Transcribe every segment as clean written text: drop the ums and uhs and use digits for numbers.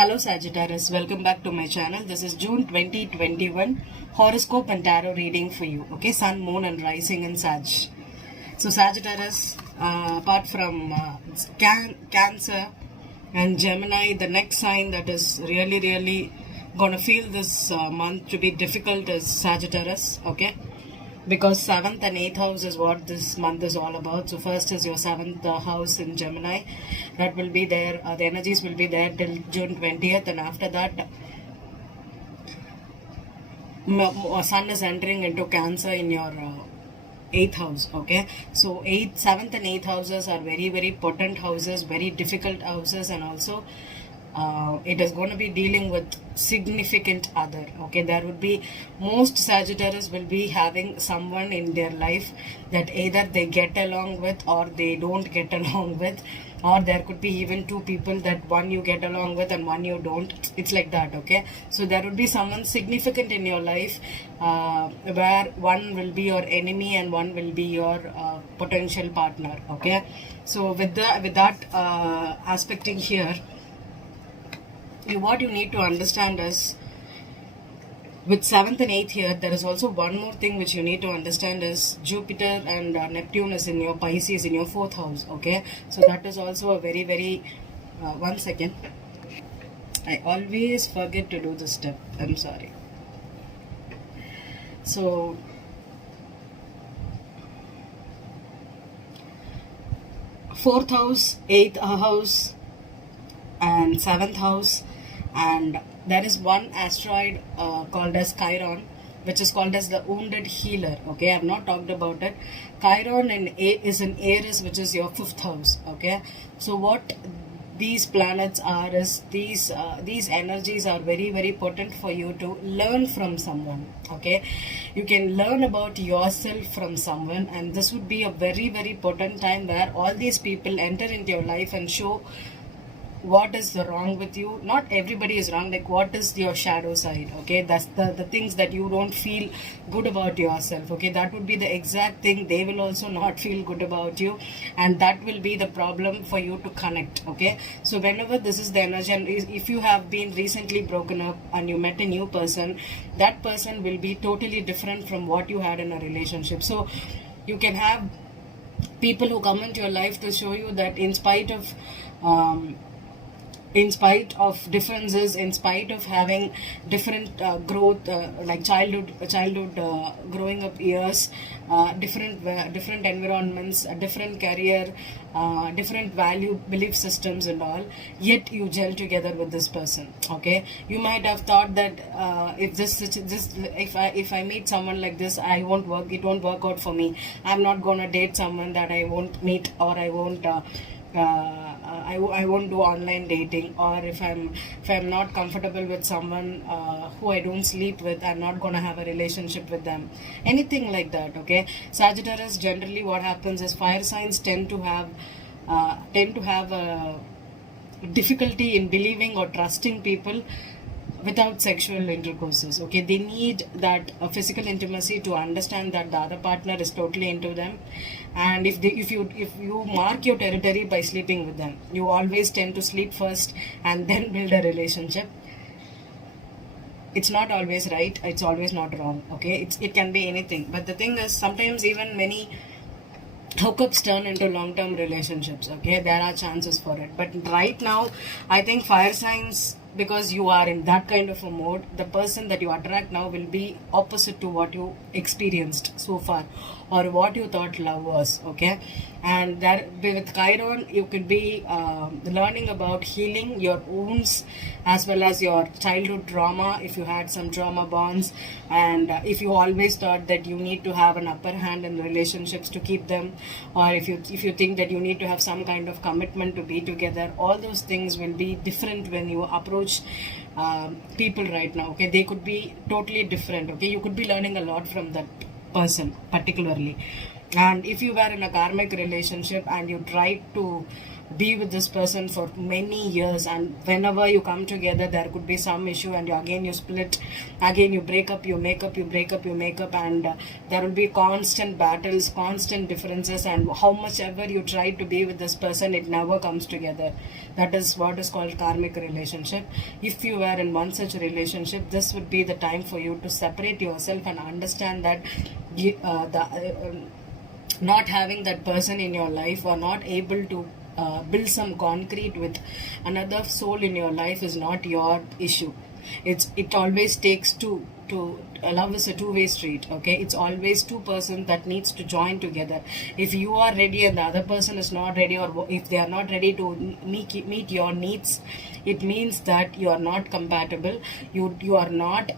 Hello Sagittarius, welcome back to my channel. This is June 2021 horoscope and tarot reading for you. Okay, Sun, Moon and Rising in Sag. So Sagittarius, apart from Cancer and Gemini, the next sign that is really gonna feel this month to be difficult is Sagittarius. Okay, because 7th and 8th house is what this month is all about. So first is your 7th house in Gemini, that will be there, the energies will be there till June 20th, and after that Sun is entering into Cancer in your 8th house. Okay, so 7th and 8th houses are very potent houses, very difficult houses, and also it is going to be dealing with significant other. Okay, there would be, most Sagittarius will be having someone in their life that either they get along with or they don't get along with, or there could be even two people that one you get along with and one you don't. It's like that. Okay, so there would be someone significant in your life where one will be your enemy and one will be your potential partner. Okay, so with that aspecting here, what you need to understand is, with 7th and 8th here, there is also one more thing which you need to understand is Jupiter and Neptune is in your Pisces, in your 4th house. Okay, so that is also a very one second, I always forget to do this step, I'm sorry. So 4th house, 8th house and 7th house, and there is one asteroid called as Chiron, which is called as the wounded healer. Okay, I have not talked about it. Chiron is in Aries, which is your 5th house. Okay, so what these planets are is these energies are very potent for you to learn from someone. Okay, you can learn about yourself from someone, and this would be a very potent time where all these people enter into your life and show what is wrong with you. Not everybody is wrong, like what is your shadow side. Okay, that's the things that you don't feel good about yourself. Okay, that would be the exact thing they will also not feel good about you, and that will be the problem for you to connect. Okay, so whenever this is the energy, and if you have been recently broken up and you met a new person, that person will be totally different from what you had in a relationship. So you can have people who come into your life to show you that in spite of differences, in spite of having different growth, like childhood growing up years, different environments, different career, different value belief systems and all, yet you gel together with this person. Okay, you might have thought that if I meet someone like this, it won't work out for me. I'm not gonna date someone that I won't meet, or I won't I won't do online dating, or if I'm not comfortable with someone who I don't sleep with, I'm not gonna have a relationship with them, anything like that. Okay, Sagittarius, generally what happens is fire signs tend to have a difficulty in believing or trusting people without sexual intercourses. Okay, they need that physical intimacy to understand that the other partner is totally into them. And if you mark your territory by sleeping with them, you always tend to sleep first and then build a relationship. It's not always right, it's always not wrong. Okay, it can be anything, but the thing is, sometimes even many hookups turn into long-term relationships. Okay, there are chances for it, but right now I think fire signs, because you are in that kind of a mode, the person that you attract now will be opposite to what you experienced so far or what you thought love was. Okay, and that with Chiron, you could be learning about healing your wounds as well as your childhood trauma, if you had some trauma bonds, and if you always thought that you need to have an upper hand in relationships to keep them, or if you think that you need to have some kind of commitment to be together, all those things will be different when you approach people right now. Okay, they could be totally different. Okay, you could be learning a lot from that person particularly. And if you were in a karmic relationship and you tried to be with this person for many years, and whenever you come together there could be some issue, and you split, again you break up, you make up, you break up, you make up, and there will be constant battles, constant differences, and how much ever you try to be with this person, it never comes together. That is what is called karmic relationship. If you are in one such relationship, this would be the time for you to separate yourself and understand that not having that person in your life, or not able to build some concrete with another soul in your life, is not your issue. It always takes two to love is a two-way street. Okay, it's always two persons that needs to join together. If you are ready and the other person is not ready, or if they are not ready to meet your needs, it means that you are not compatible. You are not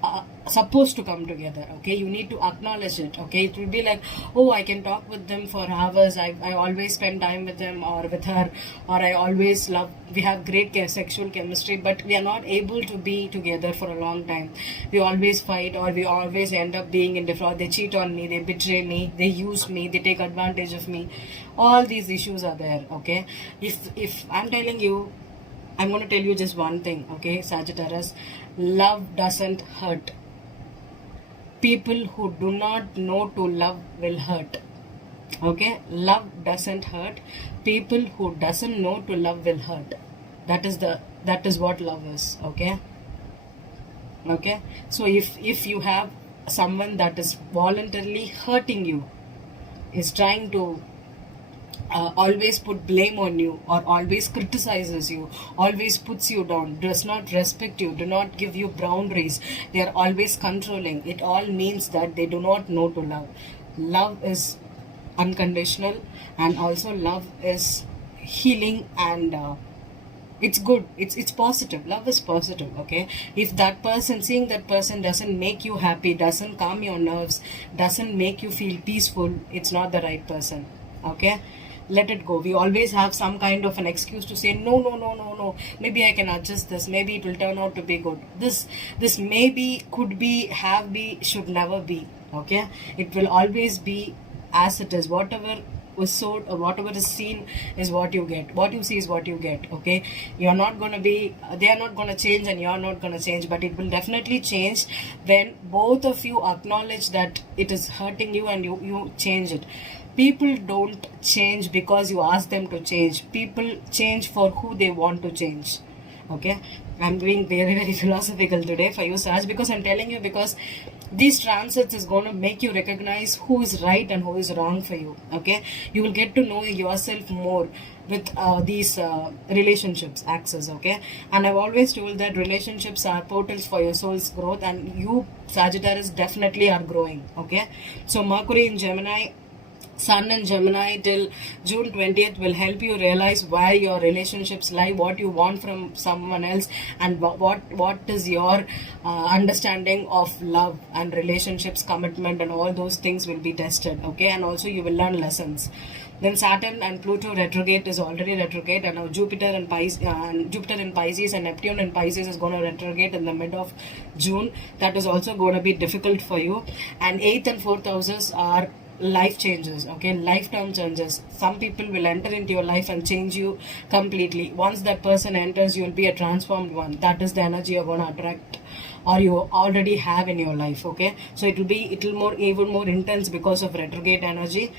supposed to come together. Okay, you need to acknowledge it. Okay, it will be like, oh, I can talk with them for hours, I always spend time with them or with her, or I always love, we have great sexual chemistry, but we are not able to be together for a long time. We always fight, or we always end up being in different, they cheat on me, they betray me, they use me, they take advantage of me. All these issues are there. Okay, if I'm telling you, I'm going to tell you just one thing. Okay, Sagittarius, love doesn't hurt. People who do not know to love will hurt. Okay, love doesn't hurt. People who doesn't know to love will hurt. That is what love is. Okay, so if you have someone that is voluntarily hurting you, is trying to always put blame on you, or always criticizes you, always puts you down, does not respect you, do not give you boundaries, they are always controlling, it all means that they do not know to love. Love is unconditional, and also love is healing, and it's good, it's positive. Love is positive. Okay, if that person, seeing that person doesn't make you happy, doesn't calm your nerves, doesn't make you feel peaceful, it's not the right person. Okay, let it go. We always have some kind of an excuse to say no, maybe I can adjust this, maybe it will turn out to be good. This maybe, could be, have be, should never be. Okay, it will always be as it is. Whatever was sold, or whatever is seen is what you get, what you see is what you get. Okay, you're not going to be, they are not going to change, and you're not going to change, but it will definitely change when both of you acknowledge that it is hurting you, and you change it. People don't change because you ask them to change. People change for who they want to change. Okay, I'm being very philosophical today for you, Saj, because I'm telling you, because these transits is going to make you recognize who is right and who is wrong for you. Okay, you will get to know yourself more with these relationships access. Okay, and I've always told that relationships are portals for your soul's growth, and you, Sagittarius, definitely are growing. Okay, so Mercury in Gemini, Sun in Gemini till June 20th will help you realize where your relationships lie, what you want from someone else, and what is your understanding of love and relationships, commitment, and all those things will be tested. Okay, and also you will learn lessons. Then Saturn and Pluto retrograde is already retrograde, and now Jupiter in Pisces and Neptune in Pisces is going to retrograde in the mid of June. That is also going to be difficult for you. And 8th and 4th houses are life changes. Okay, lifetime changes. Some people will enter into your life and change you completely. Once that person enters, you'll be a transformed one. That is the energy you're going to attract, or you already have in your life. Okay, so it will be even more intense because of retrograde energy.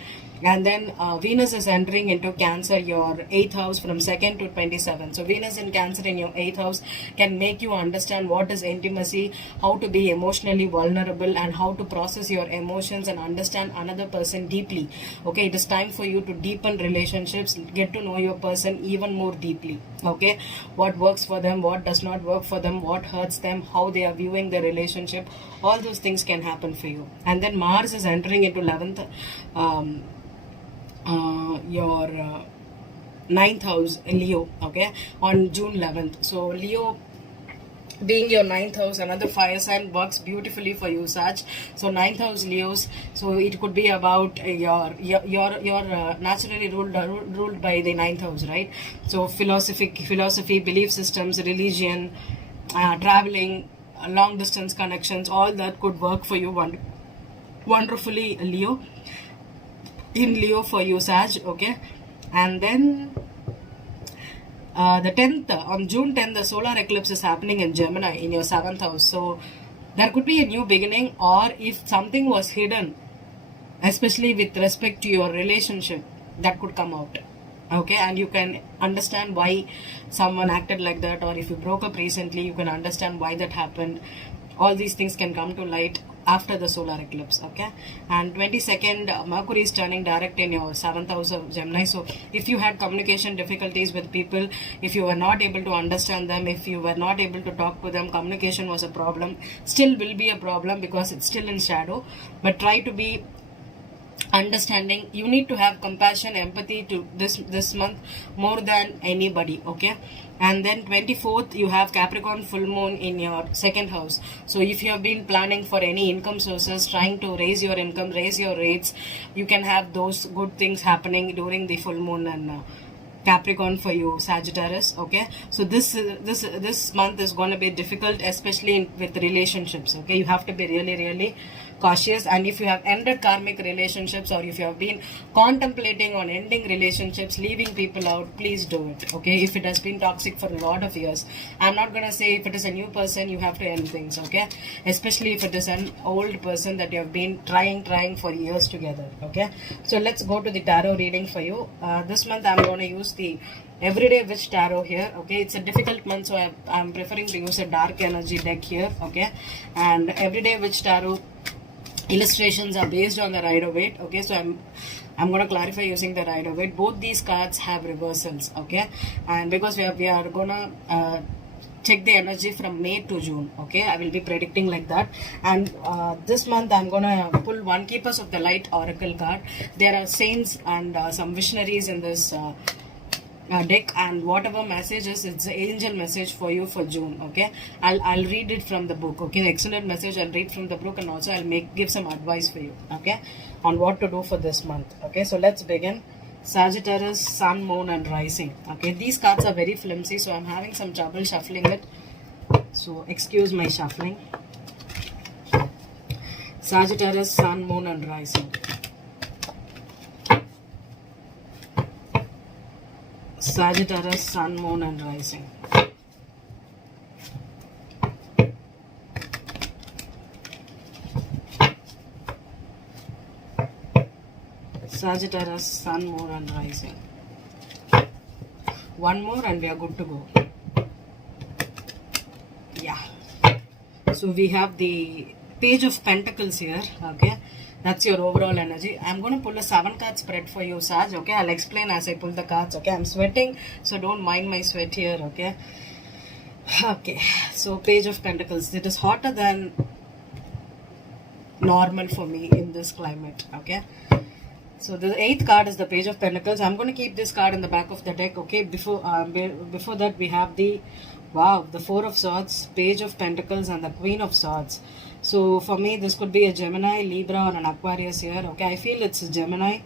And then Venus is entering into Cancer, your 8th house, from 2nd to 27th. So Venus in Cancer in your 8th house can make you understand what is intimacy, how to be emotionally vulnerable, and how to process your emotions and understand another person deeply. Okay, it is time for you to deepen relationships, get to know your person even more deeply. Okay, what works for them, what does not work for them, what hurts them, how they are viewing the relationship, all those things can happen for you. And then Mars is entering into 11th, your 9th house, Leo. Okay, on June 11th. So Leo being your 9th house, another fire sign, works beautifully for you, Sag. So 9th house Leos, so it could be about your naturally ruled by the 9th house, right? So philosophy, belief systems, religion, traveling, long distance connections, all that could work for you wonderfully, Leo, in Leo for you, Sag. Okay, and then the 10th, on June 10th, the solar eclipse is happening in Gemini in your 7th house. So there could be a new beginning, or if something was hidden, especially with respect to your relationship, that could come out. Okay, and you can understand why someone acted like that, or if you broke up recently, you can understand why that happened. All these things can come to light after the solar eclipse. Okay, and 22nd, Mercury is turning direct in your 7th house of Gemini. So if you had communication difficulties with people, if you were not able to understand them, if you were not able to talk to them, communication was a problem, still will be a problem because it's still in shadow. But try to be understanding. You need to have compassion, empathy to this month more than anybody. Okay, and then 24th, you have Capricorn full moon in your 2nd house. So if you have been planning for any income sources, trying to raise your income, raise your rates, you can have those good things happening during the full moon and Capricorn for you, Sagittarius. Okay, so this month is going to be difficult, especially with relationships. Okay, you have to be really cautious. And if you have ended karmic relationships, or if you have been contemplating on ending relationships, leaving people out, please do it. Okay, if it has been toxic for a lot of years, I'm not going to say if it is a new person you have to end things. Okay, especially if it is an old person that you have been trying for years together. Okay, so let's go to the tarot reading for you. This month I'm going to use the Everyday Witch Tarot here. Okay, it's a difficult month, so I'm preferring to use a dark energy deck here. Okay, and Everyday Witch Tarot illustrations are based on the Rider-Waite. Okay, so I'm going to clarify using the Rider-Waite. Both these cards have reversals. Okay, and because we are gonna check the energy from May to June. Okay, I will be predicting like that. And this month I'm gonna pull one Keepers of the Light Oracle card. There are saints and some visionaries in this deck, and whatever messages, it's the angel message for you for June. Okay, I'll read it from the book. Okay, the excellent message I'll read from the book, and also I'll give some advice for you. Okay, on what to do for this month. Okay, so let's begin. Sagittarius, Sun, Moon and Rising. Okay, these cards are very flimsy, so I'm having some trouble shuffling it, so excuse my shuffling. Sagittarius, Sun, Moon and Rising. Sagittarius, Sun, Moon and Rising. Sagittarius, Sun, Moon and Rising. One more and we are good to go. Yeah. So we have the Page of Pentacles here. Okay, that's your overall energy. I'm going to pull a 7-card spread for you, Saj. Okay, I'll explain as I pull the cards. Okay, I'm sweating, so don't mind my sweat here. Okay. Okay, so Page of Pentacles. It is hotter than normal for me in this climate. Okay. So the 8th card is the Page of Pentacles. I'm going to keep this card in the back of the deck. Okay, before that we have the the 4 of Swords, Page of Pentacles and the Queen of Swords. So for me this could be a Gemini, Libra or an Aquarius here. Okay, I feel it's a Gemini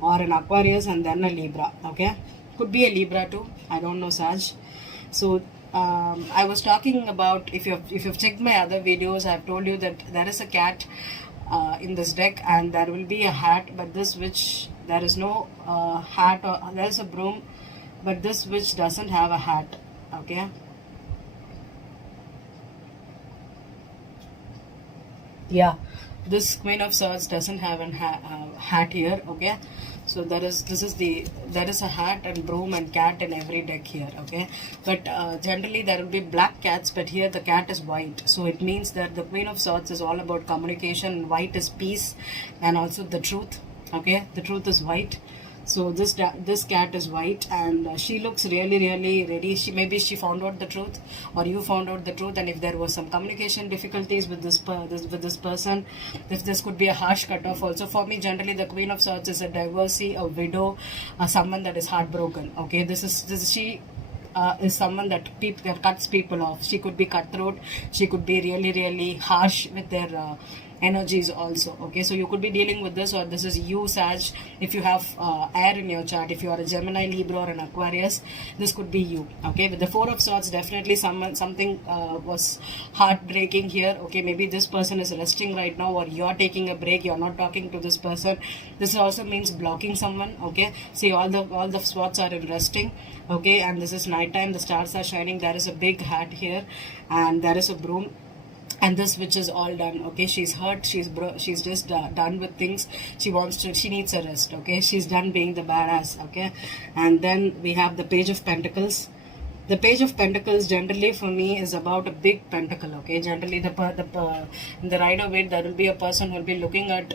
or an Aquarius and then a Libra. Okay, could be a Libra too, I don't know, Saj. So I was talking about, if you've checked my other videos, I've told you that there is a cat in this deck and there will be a hat, but this witch, there is no hat, or there is a broom, but this witch doesn't have a hat. Okay, yeah, this Queen of Swords doesn't have a hat here. Okay, so there is a hat and broom and cat in every deck here. Okay, but generally there will be black cats, but here the cat is white, so it means that the Queen of Swords is all about communication. White is peace and also the truth. Okay, the truth is white. So this cat is white and she looks really ready. Maybe she found out the truth, or you found out the truth, and if there was some communication difficulties with this person, if this could be a harsh cutoff also. For me, generally the Queen of Swords is a divorcee, a widow, someone that is heartbroken. Okay, she is someone that cuts people off. She could be cutthroat. She could be really harsh with their energies also. Okay, so you could be dealing with this, or this is you, Sag. If you have air in your chart, if you are a Gemini, Libra, or an Aquarius, this could be you. Okay, with the Four of Swords, definitely something was heartbreaking here. Okay, maybe this person is resting right now, or you're taking a break, you're not talking to this person. This also means blocking someone. Okay, see, all the swords are in resting. Okay, and this is nighttime, the stars are shining, there is a big hat here, and there is a broom, and this witch is all done. Okay, she's hurt, she's just done with things. She needs a rest. Okay, she's done being the badass. Okay, and then we have the Page of Pentacles. The Page of Pentacles generally for me is about a big pentacle. Okay, generally in the right of it, there will be a person who will be looking at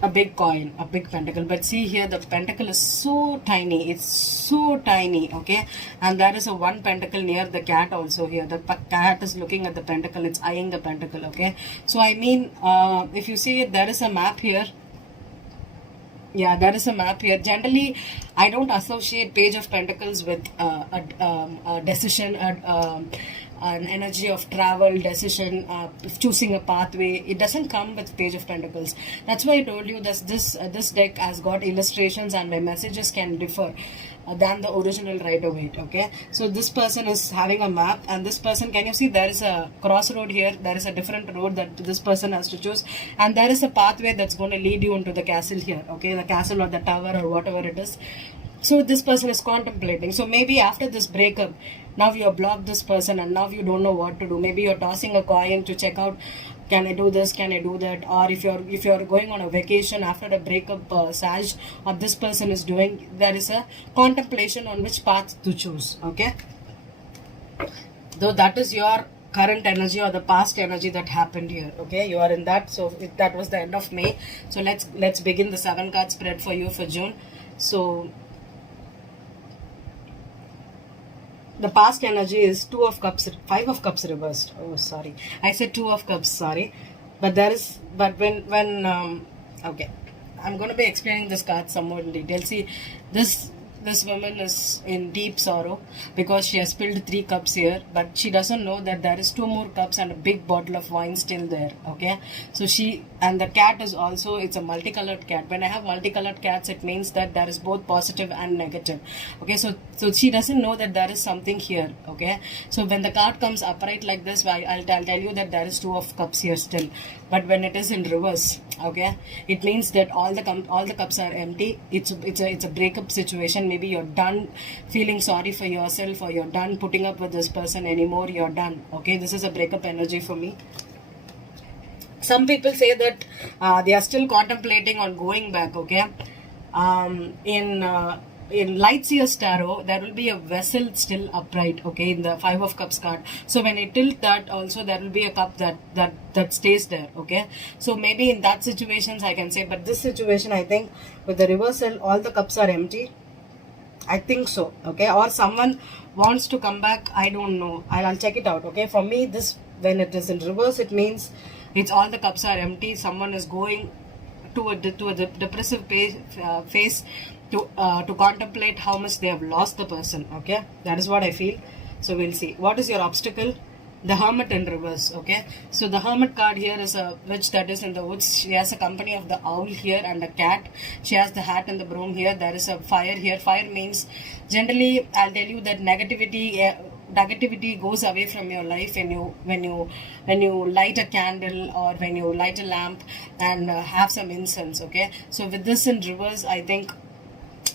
a big coin, a big pentacle. But see here, the pentacle is so tiny, it's so tiny. Okay, and there is a one pentacle near the cat also here. The cat is looking at the pentacle, it's eyeing the pentacle. Okay, so I mean, if you see it, there is a map here. Yeah, there is a map here. Generally, I don't associate Page of Pentacles with a decision, an energy of travel, decision, choosing a pathway. It doesn't come with Page of Pentacles. That's why I told you that this deck has got illustrations, and my messages can differ than the original right of it. Okay, so this person is having a map, and this person, can you see there is a crossroad here, there is a different road that this person has to choose, and there is a pathway that's going to lead you into the castle here. Okay, the castle or the tower or whatever it is. So this person is contemplating. So maybe after this breakup, now you have blocked this person, and now you don't know what to do. Maybe you're tossing a coin to check out, can I do this, can I do that? Or if you're going on a vacation after a breakup, Sag, or this person is doing, there is a contemplation on which path to choose. Okay, though that is your current energy or the past energy that happened here. Okay, you are in that. So that was the end of May. So let's begin the 7 card spread for you for June. So the past energy is 2 of Cups, 5 of Cups reversed. Oh, sorry. I said 2 of Cups, sorry. But okay. I'm going to be explaining this card some more in detail. See, this woman is in deep sorrow because she has spilled 3 cups here, but she doesn't know that there is 2 more cups and a big bottle of wine still there. Okay, so and the cat is also, it's a multicolored cat. When I have multicolored cats, it means that there is both positive and negative. Okay, so she doesn't know that there is something here. Okay, so when the card comes upright like this, I'll tell you that there is 2 of cups here still. But when it is in reverse, okay, it means that all the cups are empty. It's a breakup situation. Maybe you're done feeling sorry for yourself, or you're done putting up with this person anymore. You're done. Okay, this is a breakup energy for me. Some people say that they are still contemplating on going back. Okay, in Light Seer's Tarot, there will be a vessel still upright. Okay, in the 5 of Cups card. So when it tilt that, also there will be a cup that stays there. Okay, so maybe in that situations I can say, but this situation, I think with the reversal, all the cups are empty. I think so. Okay, or someone wants to come back. I don't know. I'll check it out. Okay, for me, this, when it is in reverse, it means it's all the cups are empty. Someone is going to a depressive phase to contemplate how much they have lost the person. Okay, that is what I feel. So we'll see. What is your obstacle? The Hermit in reverse. Okay, so the Hermit card here is a witch that is in the woods. She has a company of the owl here and a cat. She has the hat and the broom here. There is a fire here. Fire means, generally I'll tell you that negativity goes away from your life when you light a candle, or when you light a lamp and have some incense. Okay, so with this in reverse, I think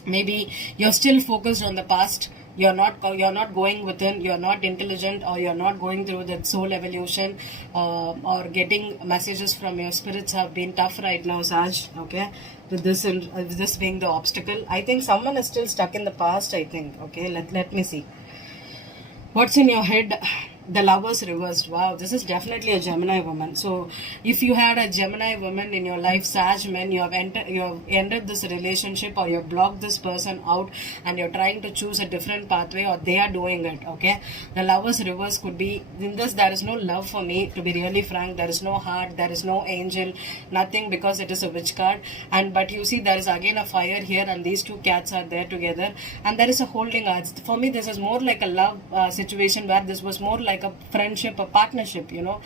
maybe you're still focused on the past. You're not going within. You're not intelligent, or you're not going through that soul evolution, or getting messages from your spirits have been tough right now, Sag. Okay, with this being the obstacle, I think someone is still stuck in the past. I think. Okay, let me see. What's in your head? The Lovers reversed. Wow, this is definitely a Gemini woman. So if you had a Gemini woman in your life, Sag men, you have ended this relationship, or you have blocked this person out, and you're trying to choose a different pathway, or they are doing it. Okay, the Lovers reverse could be in this. There is no love for me, to be really frank. There is no heart, there is no angel, nothing, because it is a witch card. But you see, there is again a fire here, and these 2 cats are there together, and there is a holding hands. For me, this is more like a love situation, where this was more like like a friendship, a partnership, you know,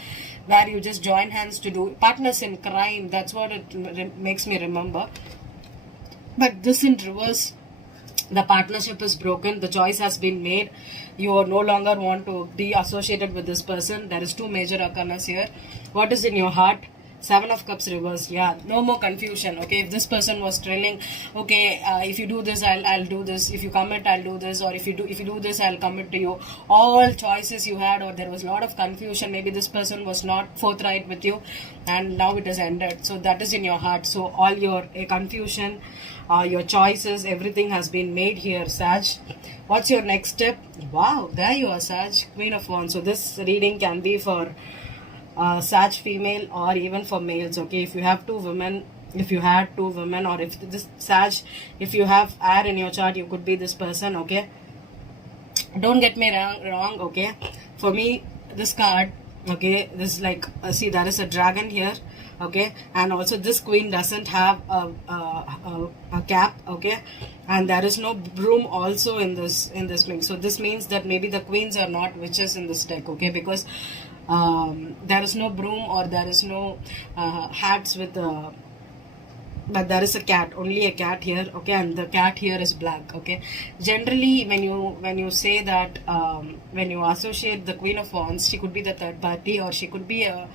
where you just join hands to do partners in crime. That's what it makes me remember. But this in reverse, the partnership is broken, the choice has been made, you no longer want to be associated with this person. There is two major arcanas here. What is in your heart? Seven of Cups reverse. Yeah, no more confusion. Okay, if this person was trailing, okay, if you do this, I'll do this. If you commit, I'll do this. Or if you do this, I'll commit to you. All choices you had, or there was a lot of confusion. Maybe this person was not forthright with you, and now it has ended. So that is in your heart. So all your confusion, your choices, everything has been made here, Sag. What's your next step? Wow, there you are, Sag, Queen of Wands. So this reading can be for Sag female or even for males. Okay, if you have two women, if you had two women, or if this Sag, if you have air in your chart, you could be this person. Okay, don't get me wrong. Okay, for me, this card, okay, this is like see, there is a dragon here. Okay, and also this queen doesn't have a cap. Okay, and there is no broom also in this thing. So this means that maybe the queens are not witches in this deck. Okay, because there is no broom, or there is no hats with but there is a cat, only a cat here. Okay, and the cat here is black. Okay, generally when you say that when you associate the Queen of Wands, she could be the third party, or she could be a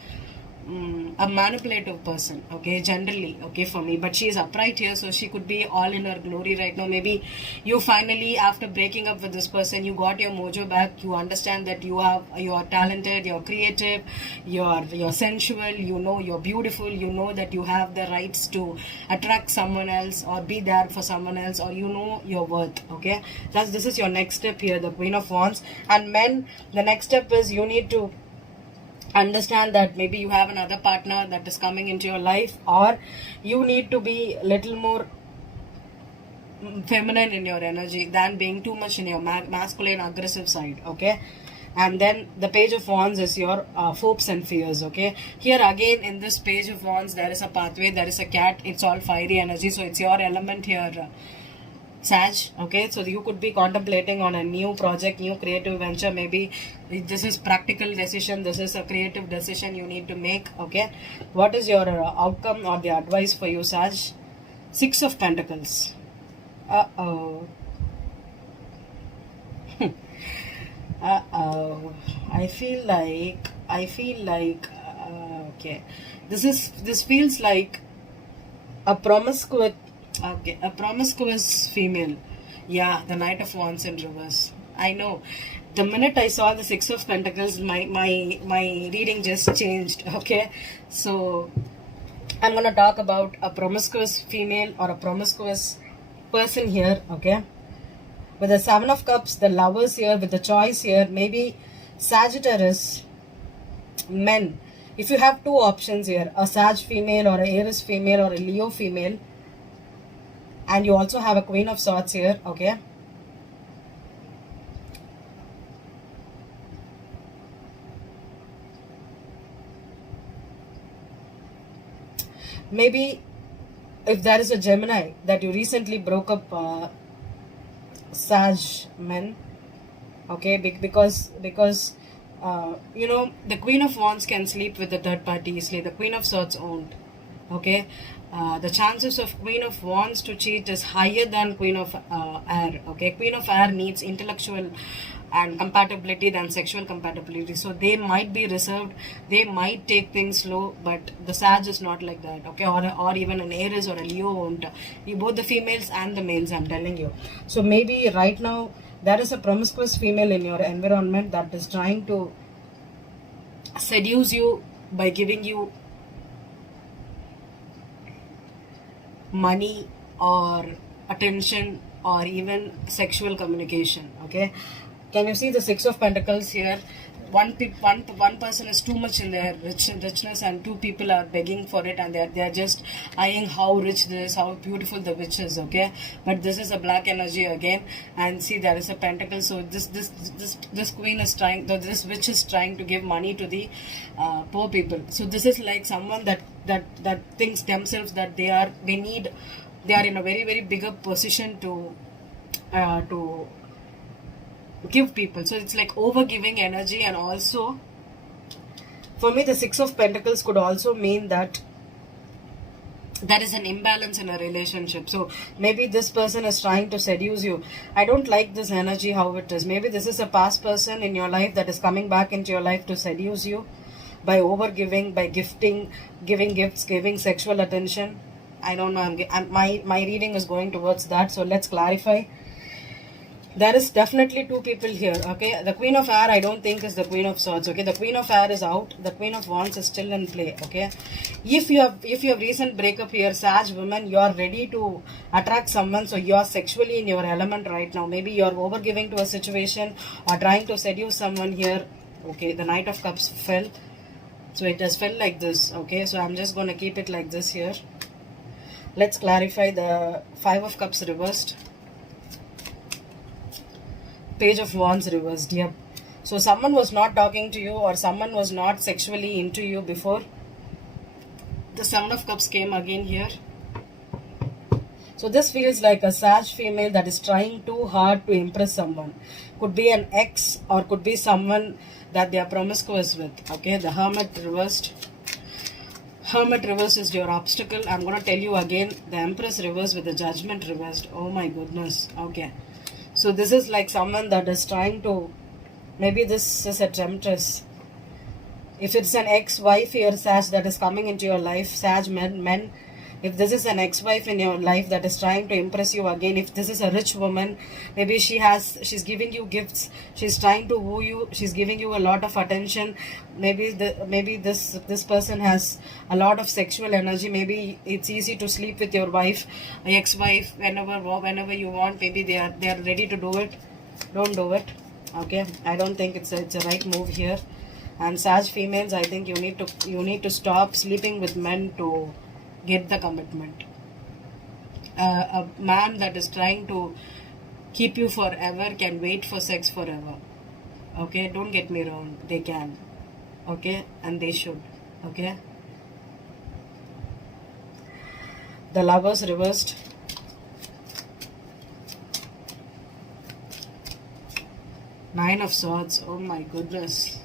manipulative person. Okay, generally, okay, for me, but she is upright here, so she could be all in her glory right now. Maybe you finally, after breaking up with this person, you got your mojo back. You understand that you are talented, you're creative, you're sensual, you know you're beautiful, you know that you have the rights to attract someone else or be there for someone else, or you know your worth. Okay, this is your next step here, the Queen of Wands. And men, the next step is you need to understand that maybe you have another partner that is coming into your life, or you need to be a little more feminine in your energy than being too much in your masculine aggressive side. Okay, and then the Page of Wands is your hopes and fears. Okay, here again in this Page of Wands, there is a pathway, there is a cat, it's all fiery energy, so it's your element here, Sag. Okay, so you could be contemplating on a new project, new creative venture. Maybe this is practical decision, this is a creative decision you need to make. Okay, what is your outcome or the advice for you, Sag? Six of Pentacles. Uh-oh. Uh-oh. I feel like okay, this feels like a promiscuous. Okay, a promiscuous female. Yeah, the Knight of Wands in reverse. I know. The minute I saw the Six of Pentacles, my reading just changed. Okay, so I'm gonna talk about a promiscuous female or a promiscuous person here. Okay, with the Seven of Cups, the Lovers here, with the choice here, maybe Sagittarius men. If you have two options here, a Sag female or a Aries female or a Leo female, and you also have a Queen of Swords here. Okay, maybe if there is a Gemini that you recently broke up, Sag men. Okay, because you know, the Queen of Wands can sleep with the third party easily. The Queen of Swords won't. Okay, the chances of Queen of Wands to cheat is higher than Queen of Air. Okay, Queen of Air needs intellectual and compatibility than sexual compatibility. So they might be reserved, they might take things slow, but the Sag is not like that. Okay, or even an Aries or a Leo won't. Both the females and the males, I'm telling you. So maybe right now there is a promiscuous female in your environment that is trying to seduce you by giving you money or attention or even sexual communication. Okay, can you see the Six of Pentacles here? One person is too much in their richness, and two people are begging for it, and they're just eyeing how rich this, how beautiful the witch is. Okay, but this is a black energy again, and see, there is a pentacle. So this queen is trying, this witch is trying to give money to the poor people. So this is like someone that thinks themselves that they are in a very, very bigger position to give people. So it's like over giving energy. And also for me the Six of Pentacles could also mean that there is an imbalance in a relationship. So maybe this person is trying to seduce you. I don't like this energy how it is. Maybe this is a past person in your life that is coming back into your life to seduce you by over giving, by gifting, giving gifts, giving sexual attention. I don't know, my reading is going towards that. So let's clarify. There is definitely two people here, okay? The Queen of Air I don't think is the Queen of Swords, okay? The Queen of Air is out. The Queen of Wands is still in play, okay? If you have recent breakup here, Sag woman, you are ready to attract someone, so you are sexually in your element right now. Maybe you are over giving to a situation or trying to seduce someone here, okay? The Knight of Cups fell, so it has felt like this, okay? So I'm just going to keep it like this here. Let's clarify the Five of Cups reversed. Page of Wands reversed. Yep. So someone was not talking to you or someone was not sexually into you before. The Seven of Cups came again here. So this feels like a Sag female that is trying too hard to impress someone. Could be an ex or could be someone that they are promiscuous with. Okay, the Hermit reversed. Hermit reverse is your obstacle. I'm going to tell you again. The Empress reversed with the Judgment reversed. Oh my goodness. Okay. So this is like someone that is trying to, maybe this is a temptress. If it's an ex-wife here, Sag, that is coming into your life, Sag men, if this is an ex-wife in your life that is trying to impress you again, if this is a rich woman, maybe she's giving you gifts, she's trying to woo you, she's giving you a lot of attention. Maybe this person has a lot of sexual energy. Maybe it's easy to sleep with your wife, ex-wife, whenever you want. Maybe they are ready to do it. Don't do it. Okay, I don't think it's a right move here. And Sag females, I think you need to stop sleeping with men to get the commitment. A man that is trying to keep you forever can wait for sex forever. Okay, don't get me wrong, they can. Okay, and they should. Okay, the Lovers reversed. Nine of Swords. Oh my goodness.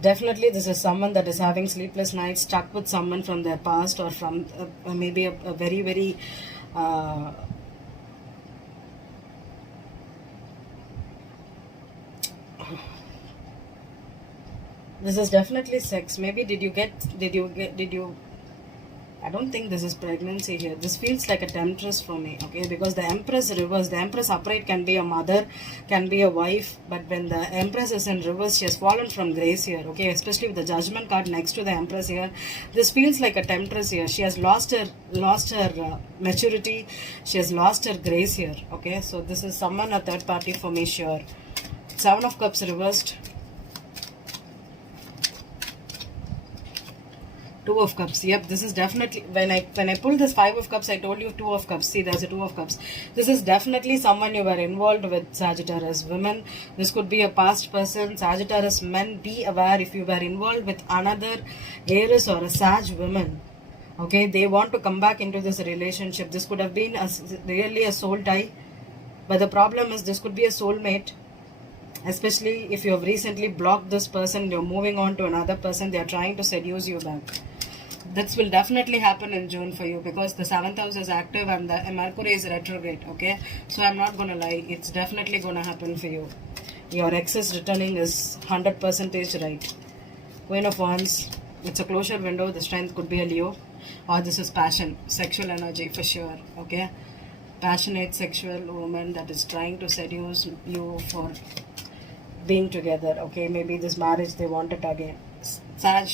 Definitely this is someone that is having sleepless nights, stuck with someone from their past or from maybe a very, very this is definitely sex. Maybe did you I don't think this is pregnancy here. This feels like a temptress for me, okay? Because the Empress reverse, the Empress upright can be a mother, can be a wife, but when the Empress is in reverse, she has fallen from grace here, okay? Especially with the Judgment card next to the Empress here. This feels like a temptress here. She has lost her maturity. She has lost her grace here, okay? So this is someone, a third party for me, sure. Seven of Cups reversed. Two of Cups. Yep, this is definitely, when I pulled this Five of Cups, I told you Two of Cups. See, there's a Two of Cups. This is definitely someone you were involved with, Sagittarius women. This could be a past person. Sagittarius men, be aware if you were involved with another Aries or a Sag woman. Okay, they want to come back into this relationship. This could have been really a soul tie. But the problem is this could be a soulmate. Especially if you have recently blocked this person, you're moving on to another person, they are trying to seduce you back. This will definitely happen in June for you because the 7th house is active and the Mercury is retrograde, okay? So I'm not going to lie, it's definitely going to happen for you. Your excess returning is 100% right. Queen of Wands, it's a closure window. The strength could be a Leo, or this is passion, sexual energy for sure, okay? Passionate sexual woman that is trying to seduce you for being together, okay? Maybe this marriage they want it again. Sag,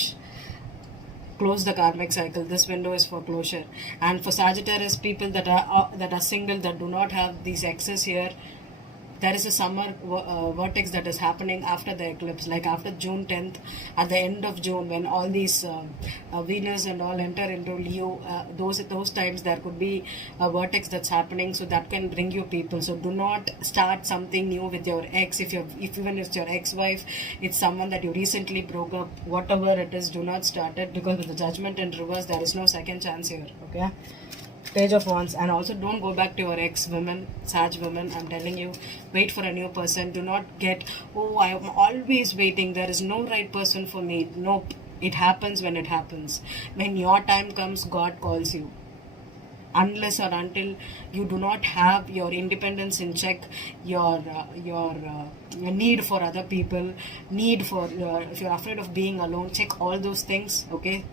close the karmic cycle. This window is for closure. And for Sagittarius people that are single, that do not have these excess here, there is a summer vortex that is happening after the eclipse, like after June 10th, at the end of June, when all these Venus and all enter into Leo, those times there could be a vortex that's happening, so that can bring you people. So do not start something new with your ex. Even if it's your ex-wife, it's someone that you recently broke up, whatever it is, do not start it, because with the Judgment in reverse, there is no second chance here, okay? Page of Wands. And also don't go back to your ex women, Sag women. I'm telling you, wait for a new person. Do not get, oh, I am always waiting, there is no right person for me. Nope. It happens when it happens. When your time comes, God calls you. Unless or until you do not have your independence in check, your need for other people, need for if you're afraid of being alone, check all those things. Okay.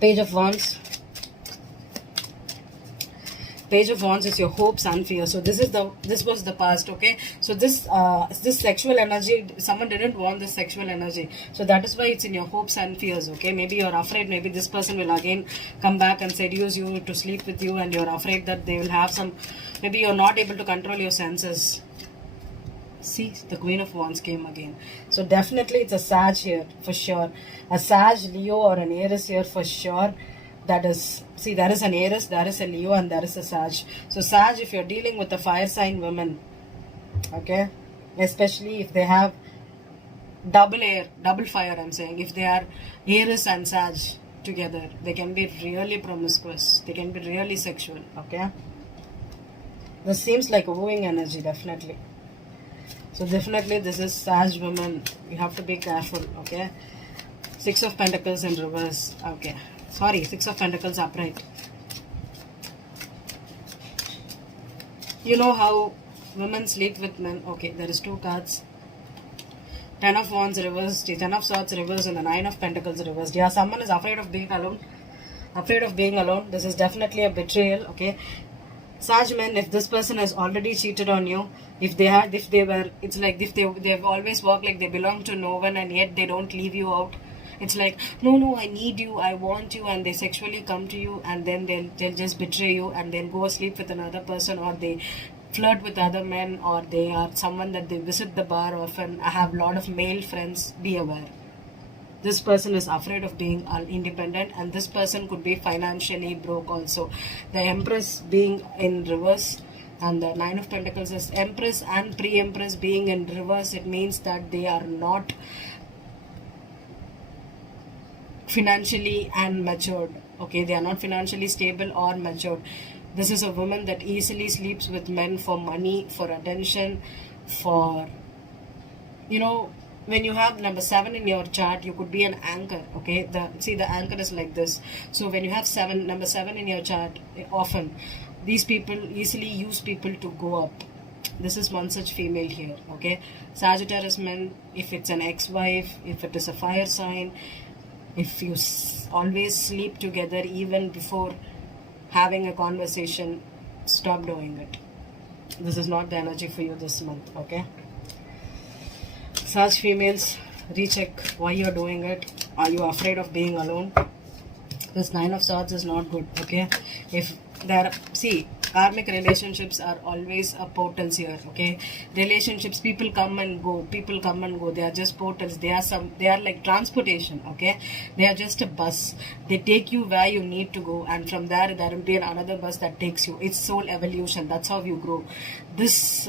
Page of Wands. Page of Wands is your hopes and fears. So this was the past. Okay, so this sexual energy, someone didn't want this sexual energy, so that is why it's in your hopes and fears. Okay, maybe you're afraid, maybe this person will again come back and seduce you to sleep with you, and you're afraid that they will have some, maybe you're not able to control your senses. See, the Queen of Wands came again. So definitely it's a Sag here for sure, a Sag, Leo, or an Aries here for sure. That is, see, there is an Aries, there is a Leo, and there is a Sag. So Sag, if you're dealing with the fire sign women, okay, especially if they have double air, double fire, I'm saying, if they are Aries and Sag together, they can be really promiscuous, they can be really sexual. Okay, this seems like a wooing energy, definitely. So definitely this is Sag women, you have to be careful. Okay, Six of Pentacles in reverse. Okay, sorry, Six of Pentacles upright. You know how women sleep with men. Okay, there is two cards. Ten of Wands reversed, Ten of Swords reversed, and the Nine of Pentacles reversed. Yeah, someone is afraid of being alone. Afraid of being alone. This is definitely a betrayal. Okay, Sag men, if this person has already cheated on you, if they were, it's like if they've always walked like they belong to no one, and yet they don't leave you out. It's like, no, I need you, I want you, and they sexually come to you, and then they'll just betray you, and they'll go sleep with another person, or they flirt with other men, or they are someone that they visit the bar often. I have a lot of male friends. Be aware. This person is afraid of being independent, and this person could be financially broke also. The Empress being in reverse, and the Nine of Pentacles is Empress and Pre-Empress being in reverse. It means that they are not financially and matured. Okay, they are not financially stable or matured. This is a woman that easily sleeps with men for money, for attention, for, you know, when you have number 7 in your chart, you could be an anchor. Okay, the anchor is like this. So when you have number 7 in your chart, often these people easily use people to go up. This is one such female here. Okay, Sagittarius men, if it's an ex-wife, if it is a fire sign, if you always sleep together even before having a conversation, stop doing it. This is not the energy for you this month. Okay, Sag females, recheck why you're doing it. Are you afraid of being alone? This Nine of Swords is not good. Okay, if there, see, karmic relationships are always a portals here. Okay, relationships, people come and go, they are just portals. They are like transportation. Okay, they are just a bus. They take you where you need to go, and from there will be another bus that takes you. It's soul evolution. That's how you grow. This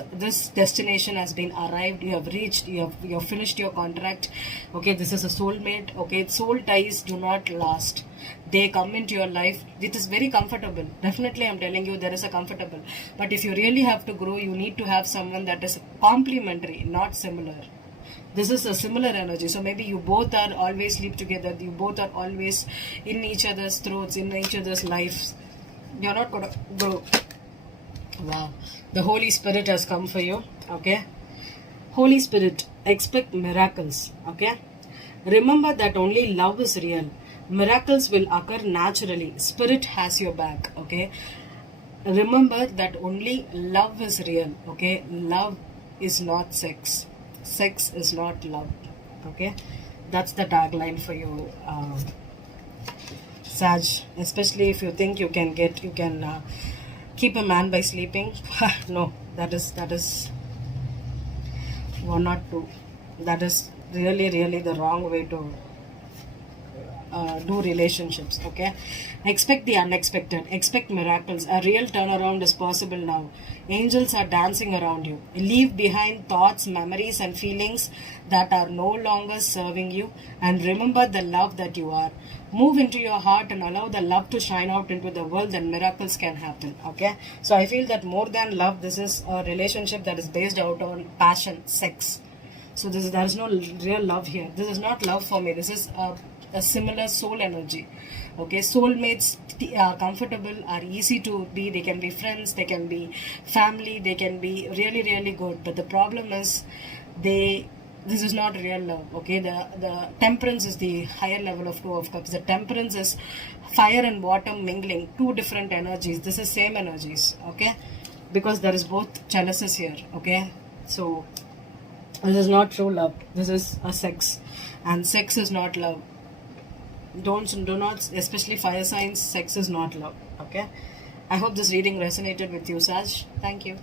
destination has been arrived. You have reached, you have finished your contract. Okay, this is a soulmate. Okay, soul ties do not last. They come into your life. It is very comfortable. Definitely, I'm telling you, there is a comfortable. But if you really have to grow, you need to have someone that is complementary, not similar. This is a similar energy. So maybe you both are always sleep together. You both are always in each other's throats, in each other's lives. You're not going to grow. Wow. The Holy Spirit has come for you. Okay. Holy Spirit, expect miracles. Okay. Remember that only love is real. Miracles will occur naturally. Spirit has your back. Okay. Remember that only love is real. Okay. Love is not sex. Sex is not love. Okay. That's the tagline for you, Sag. Especially if you think you can keep a man by sleeping. No, that is 1 or 2. That is really the wrong way to do relationships. Okay, expect the unexpected, expect miracles. A real turnaround is possible now. Angels are dancing around you. Leave behind thoughts, memories, and feelings that are no longer serving you, and remember the love that you are. move into your heart and allow the love to shine out into the world, then miracles can happen. Okay, so I feel that more than love, this is a relationship that is based out on passion, sex. So there is no real love here. This is not love for me. This is a similar soul energy. Okay, soulmates are comfortable, are easy to be. They can be friends, they can be family, they can be really really good. But the problem is, this is not real love. Okay, the temperance is the higher level of two of cups. The temperance is fire and water mingling, two different energies. This is same energies. Okay, because there is both chalices here. Okay, so this is not true love. This is a sex, and sex is not love. Do not, especially fire signs. Sex is not love. Okay. I hope this reading resonated with you, Saj. Thank you.